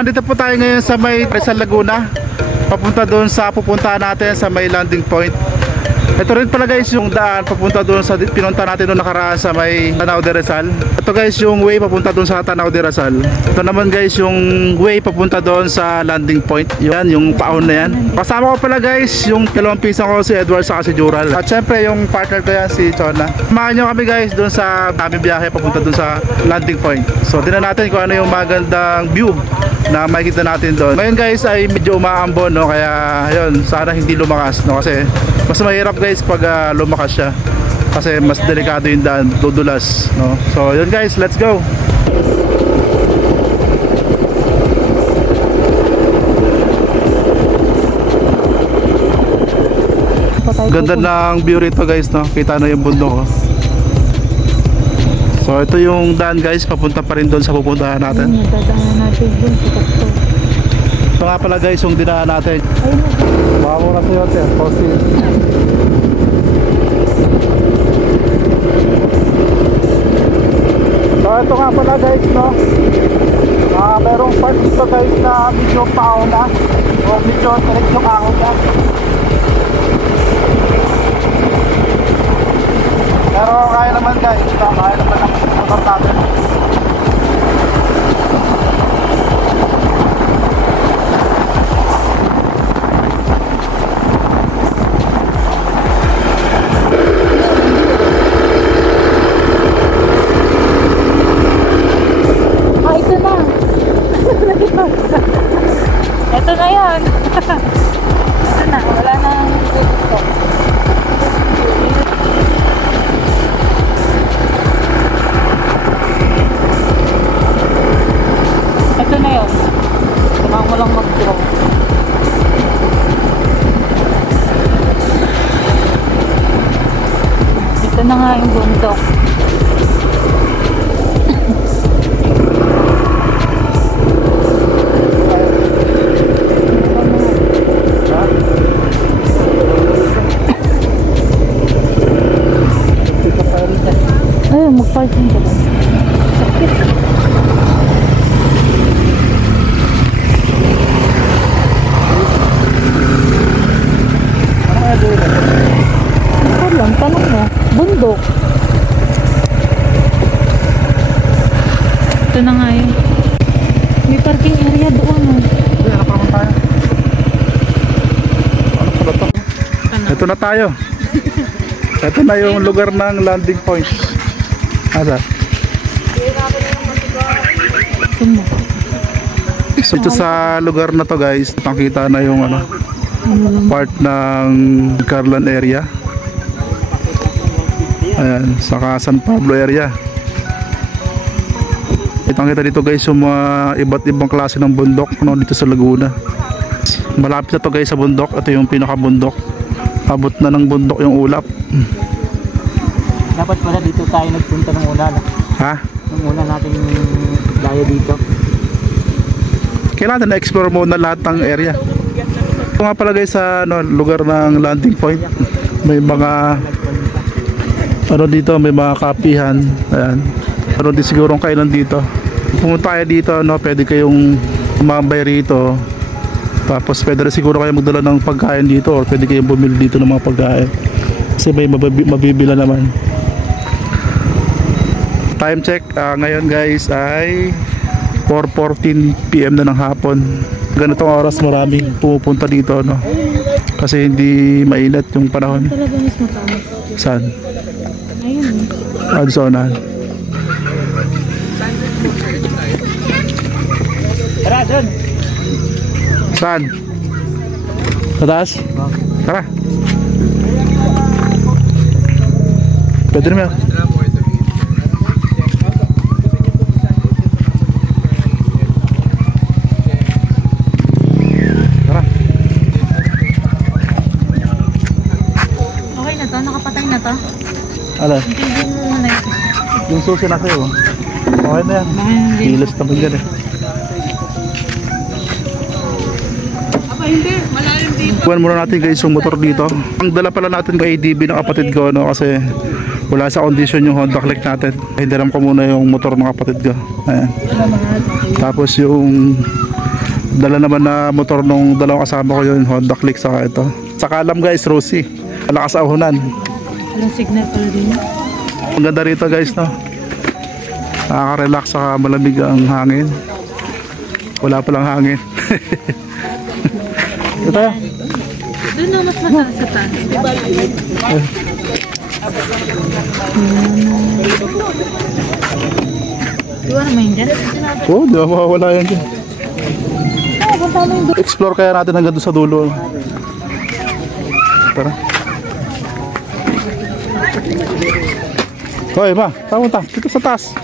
nandito po tayo ngayon sa may Rizal Laguna. Papunta doon sa pupuntahan natin sa may landing point. Ito rin pala guys yung daan papunta doon sa pinunta natin noong nakaraan sa may Tanaw de Rizal. Ito guys yung way papunta doon sa Tanaw de Rizal. Ito naman guys yung way papunta doon sa landing point. Yan yung paon na yan. Kasama ko pala guys yung dalawang pinsan ko, si Edward sa si Jural. At syempre yung partner ko yan si Chona. Samahan nyo kami guys doon sa aming biyahe papunta doon sa landing point. So tingnan natin kung ano yung magandang view na makikita natin doon. Ngayon guys ay medyo umaambon, no? Kaya ayun, sana hindi lumakas, no? Kasi mas mahirap guys pag lumakas siya. Kasi mas delikado yung daan, dudulas, no? So yun guys, let's go. Ganda ng view rito guys, no? Kita na yung bundok, oh. So ito yung daan guys, papunta pa rin doon sa pupuntahan natin. Ito nga pala guys yung dinaan natin. Baka muna sa hotel, Fossil. So ito nga pala guys, no? Merong part dito guys na medyo pauna o medyo direct yung ahon yan. Pero kaya naman guys, kaya naman ang motor natin. Ito na. Ito na yan. Ito na, wala nang ito. Ito na yun. Kailangan mo lang mag-draw. Ito na nga yung bundok. Ayun, mag-parking ka ba? Sakit. Ito lang, tanong mo. Bundok. Ito na nga yun. May parking area doon. Ano pa tayo? Ano pala to? Ito na tayo. Ito na yung lugar ng landing point. Asa? So ito sa lugar na to guys, nakita na yung ano, part ng Carlan area. Ayan, saka San Pablo area. Kita dito guys yung mga iba't ibang klase ng bundok, no, dito sa Laguna. Malapit na to guys sa bundok. Ito yung pinakabundok. Abot na ng bundok yung ulap. Dapat pala dito tayo nagpunta ng una. Ha? Nung una natin dayo dito. Kailangan na-explore mo na lahat ng area. Ito nga pala guys sa lugar ng landing point. May mga ano dito, may mga kapihan. Ayan. Pero di sigurong kailan dito. Pumunta kayo dito, no, pwede kayong umambay rito. Tapos pwede rin siguro kayo magdala ng pagkain dito or pwede kayong bumili dito ng mga pagkain. Kasi may mabibila naman. Time check, ngayon guys ay 4:14 PM na ng hapon. Ganitong oras maraming pumupunta dito, no? Kasi hindi mainit yung panahon. Talaga mas mataas. Saan? Ayun. Adsonan. Tara, dun! Saan? Sa taas? Tara. Pwede naman. Tara. Okay na to? Nakapatay na to? Ala, Hindi mo muna yun. yung susi na sa'yo. Okay na yan. Kilos naman yan eh. Hindi, malalim dito. Kuhan muna natin guys yung motor dito. Ang dala pala natin kay ADB ng kapatid ko, no? Kasi wala sa condition yung Honda Click natin. Hindiram ko muna yung motor ng kapatid ko. Ayan. Tapos yung Dala naman na motor nung dalawang kasama ko yun, Honda Click saka ito. Saka alam guys, Rosie. Malakas ahunan. Walang signal pala din. Ang ganda rito guys, no? Nakaka-relax saka malamig ang hangin. Wala palang hangin. Ito tayo. Doon na mas mataas sa taas. Di ba naman yun dyan? Oo, di ba mawawala yan dyan. Explore kaya natin hanggang doon sa dulo. Tara. Hoy ma, tama ta. Dito sa taas.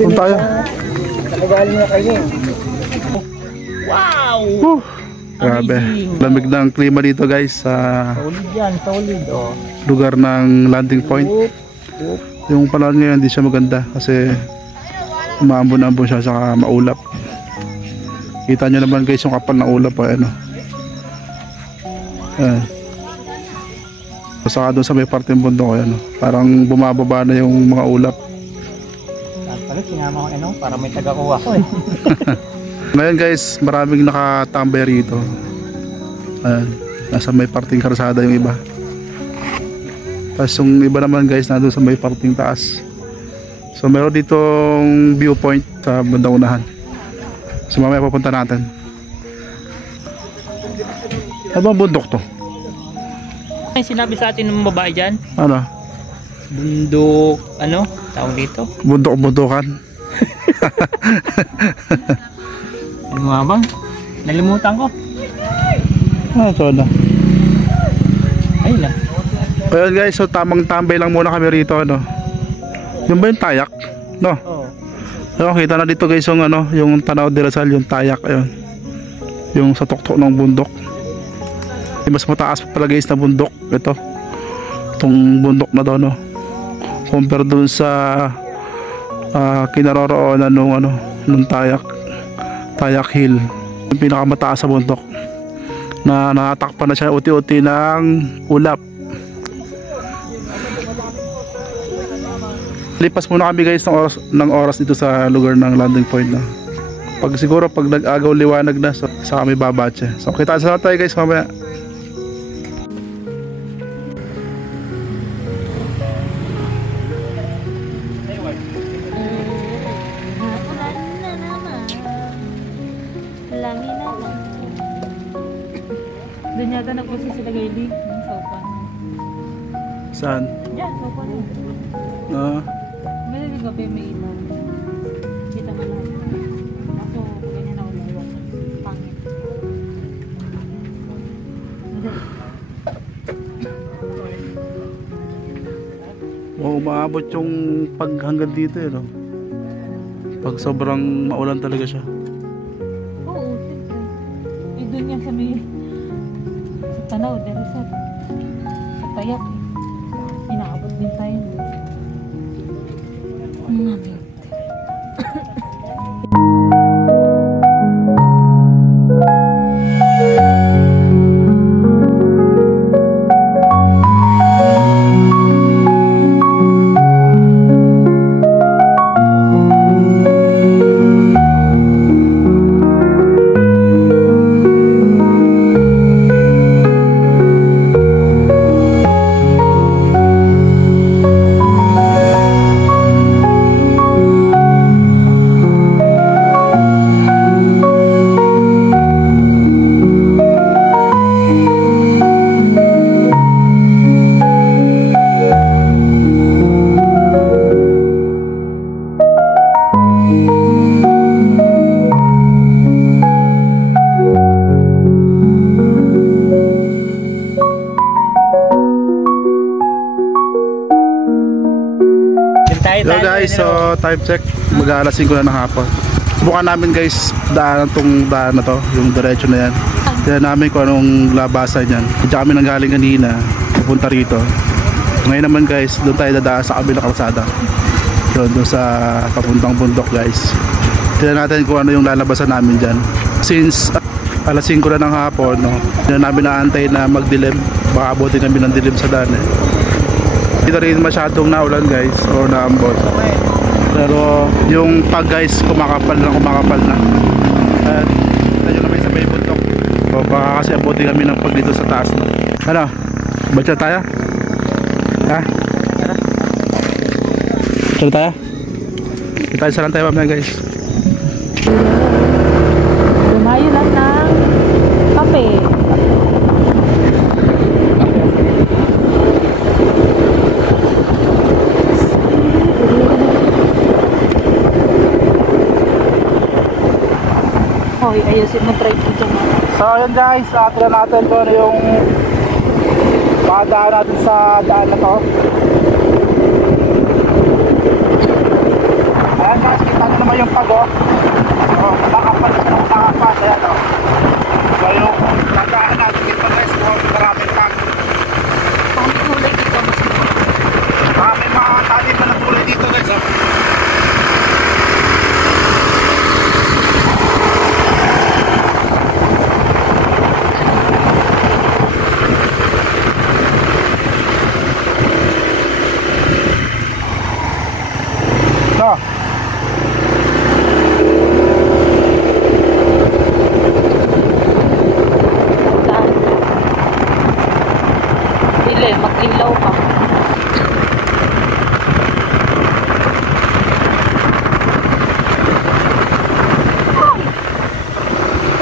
Punta tayo. Wow! Grabe. Lamig na ang klima dito guys sa Solid yan, solid. Oh. lugar ng landing point. Yung panahon ngayon hindi siya maganda kasi umaambon-ambon siya saka maulap. Kita nyo naman guys yung kapal na ulap. Ano. Ayan. Saka doon sa may parte ng bundok, ano, parang bumababa na yung mga ulap. Pala, sinama ko ano, para may taga-kuha ko eh. Ngayon guys, maraming nakatambay rito. Ayan, nasa may parting karsada yung iba. Tapos yung iba naman guys, nandun sa may parting taas. So meron ditong viewpoint sa bandang unahan. So mamaya papunta natin. Ano bang bundok to? Ay, sinabi sa atin ng babae dyan, Ano? bundok, ano, tawag dito? Bundok-bundokan. Ano nga ba? Nalimutan ko. Ah, so na. Ayun na. Ayun guys, so tamang tambay lang muna kami rito, ano. Yung ba yung tayak? No. Oo. Ayun, kita na dito guys yung ano, yung Tanaw de Rizal, yung tayak, ayun. Yung sa tuktok ng bundok. Mas mataas pa pala guys na bundok ito. Itong bundok na to, no. Compare dun sa kinaroroonan nung ano, nung Tayak Hill. Yung pinakamataas sa bundok. Na natatakpan na siya uti-uti ng ulap. Lipas muna kami guys ng oras dito sa lugar ng landing point na. Pag siguro pag nag-agaw liwanag na, so, sa kami babatse. So kita sa tayo guys mamaya. Doon yata nagpusin sila Gaily ng sopan. Saan? Diyan, sopan yun. May naging gabi may ilaw. Kita nga lang. Kaso ganyan na ulo. Pangit. Umaabot yung pag hanggang dito no? Pag sobrang maulan talaga siya. Oo, siyempre. Eh, doon yan sa may sa Tanaw de Rizal. Sa Tayak eh. Inaabot din tayo. Mabit. Hello guys, so time check, mag-aalas 5 na ng hapon. Bukan namin guys, daan tong daan na to, yung diretso na yan. Tignan namin kung anong labasan yan. Diyan kami nanggaling kanina, pupunta rito. Ngayon naman guys, doon tayo dadaan sa kabilang kalsada. Doon sa papuntang bundok guys. Tignan natin kung ano yung lalabasan namin dyan. Since alas 5 na ng hapon, no, hindi na namin naantay na magdilim. Baka abutin kami ng dilim sa daan eh. Hindi rin masyadong naulan guys o naambon. Pero yung pag guys kumakapal na. At tayo naman sa may bundok. So baka kasi abuti kami ng pag dito sa taas, no? Ano? Batsa tayo? Ha? Tara tayo? Kita sa lang tayo mamaya guys. Lumayo lang ng kape. Hoy, ayusin mo try ko dyan. So ayun guys, tignan natin kung ano yung padaan natin sa daan na to. Ayan guys, kita nyo naman yung pag, oh. So nakapal siya ng nakapal. Ayan, oh. So yung padaan natin dito guys, maraming pag. Pang kulay dito mas May mga talim na kulay dito guys, oh. So Dili, mag-ilaw pa.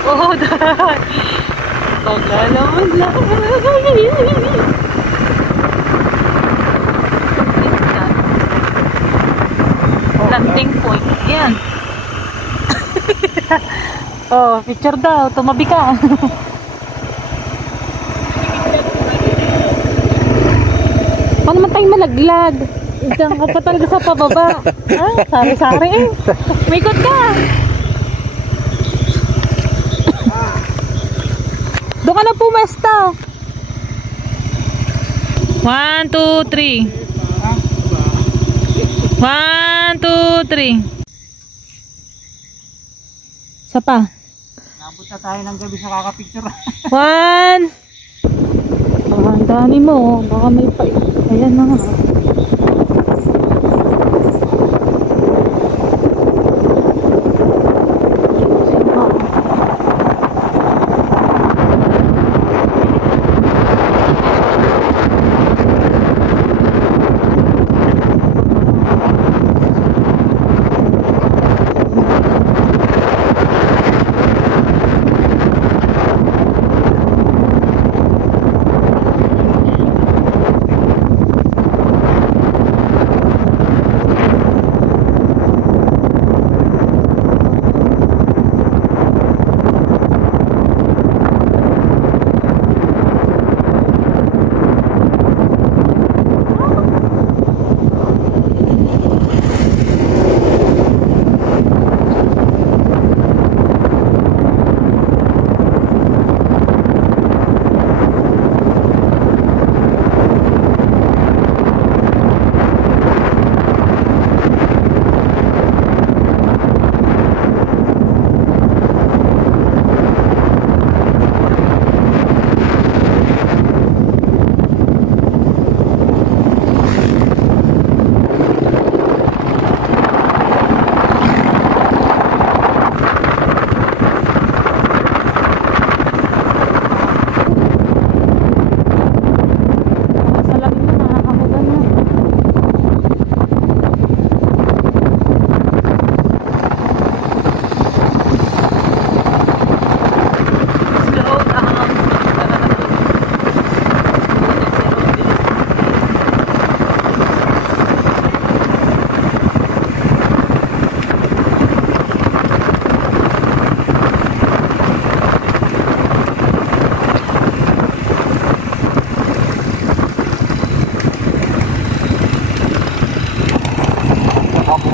Oh, dahil. Paglalawad lang. Landing point. Yan. Oh, picture daw. Tumabi ka. Paano naman tayo malaglag? Diyan ka pa talaga sa pababa. Ah, sari-sari eh. Umikot ka. Doon ka na pumesta. 1, 2, 3. 1, 2, 3. Isa pa. Nabot na tayo ng gabi sa kakapicture. 1. Oh, ang dami mo. Baka may pa. Ayan na nga.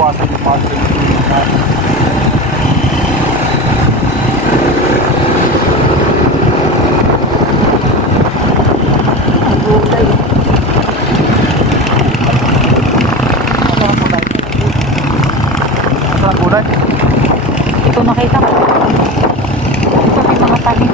mabawasan yung margin. Ito nakita ko. Ito may mga talim.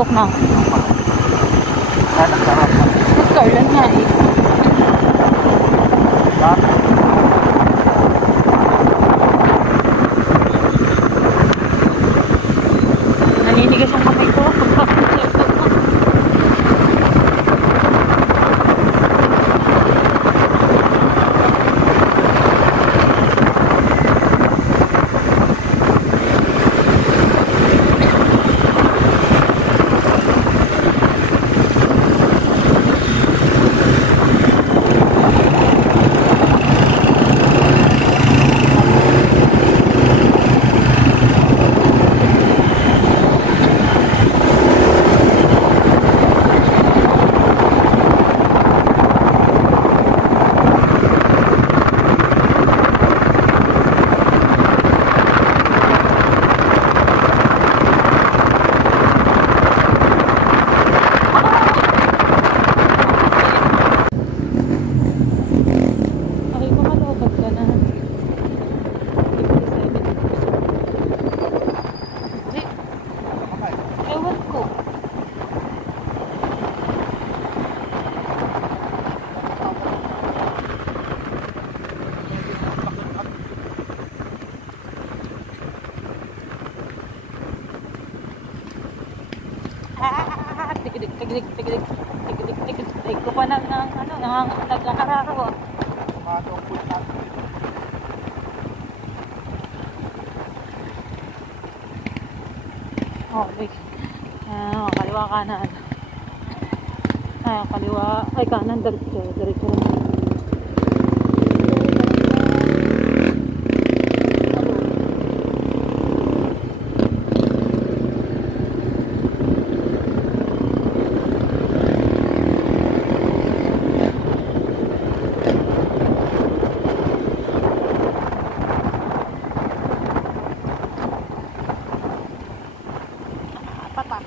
bundok na. Sarap. Scarlet nga eh. Naninigas ang kamay ko. Ay, kumalobag ka na. Hindi. Ewan ko. Tigilig, tigilig, tigilig, tigilig, tigilig. Ay, ko pa nagkakarako. Matungkol natin. Oh, wait. Kaliwa kanan. Kaliwa. Ay, kanan. Diretso. Diretso lang. Papa.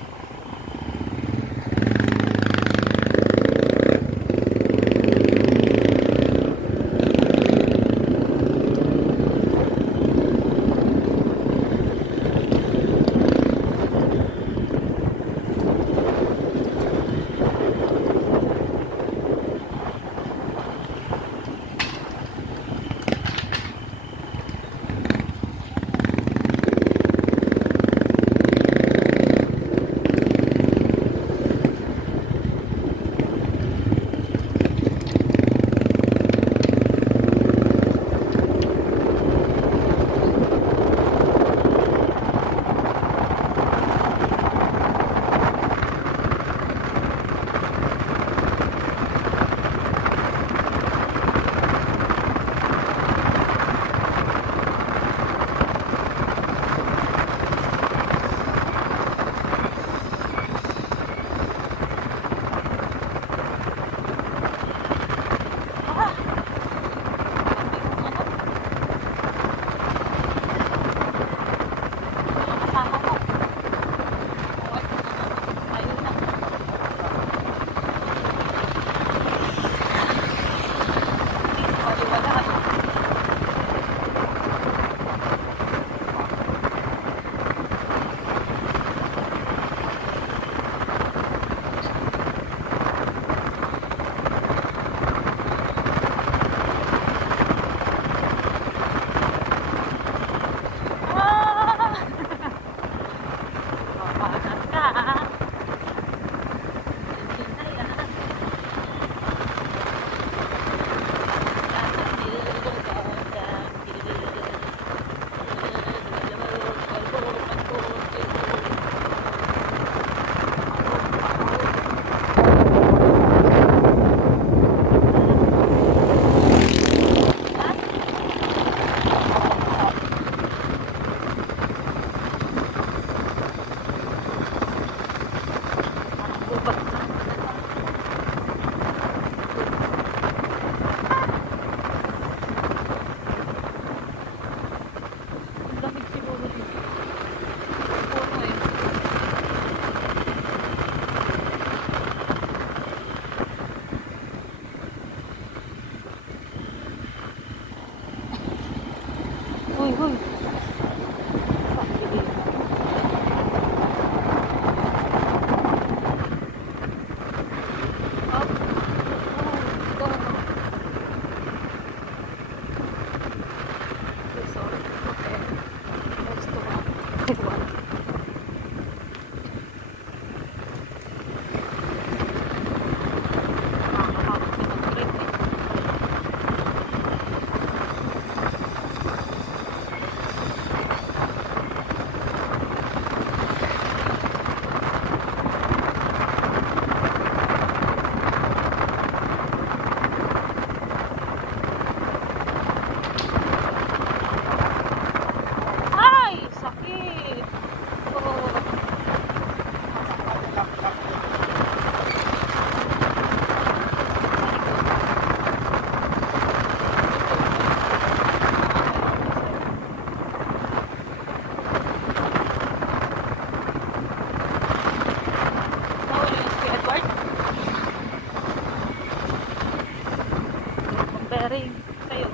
rin. Sa'yo.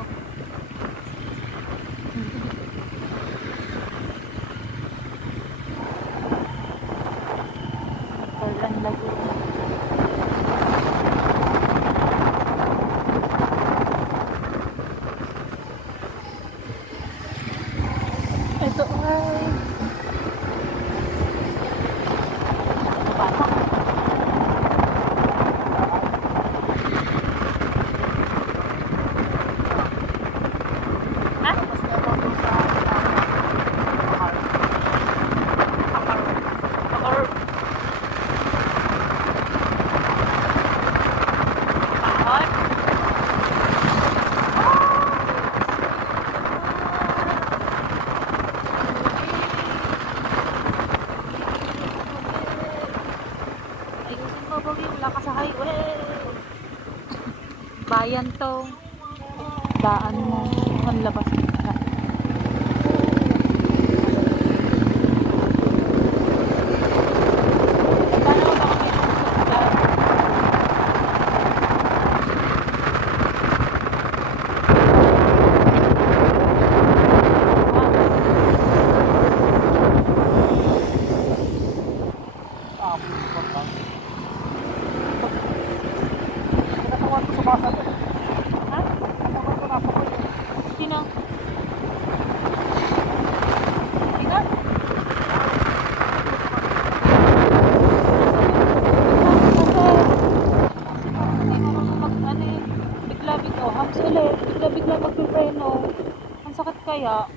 Parang Laguna. Ito ay bata. Ha? Or Pakar? Ayusin mo, Bogi. Wala ka sa highway. Bayan to. Daan mo. Ang labas ka. Paano ba kami sa Kinatawag ko sa basa to. Ha? Kinatawag ko nasa ko yun. Sino? Sino? Bigla-bigla, hams ulit. Bigla-bigla magpipreno. Ang sakit kaya.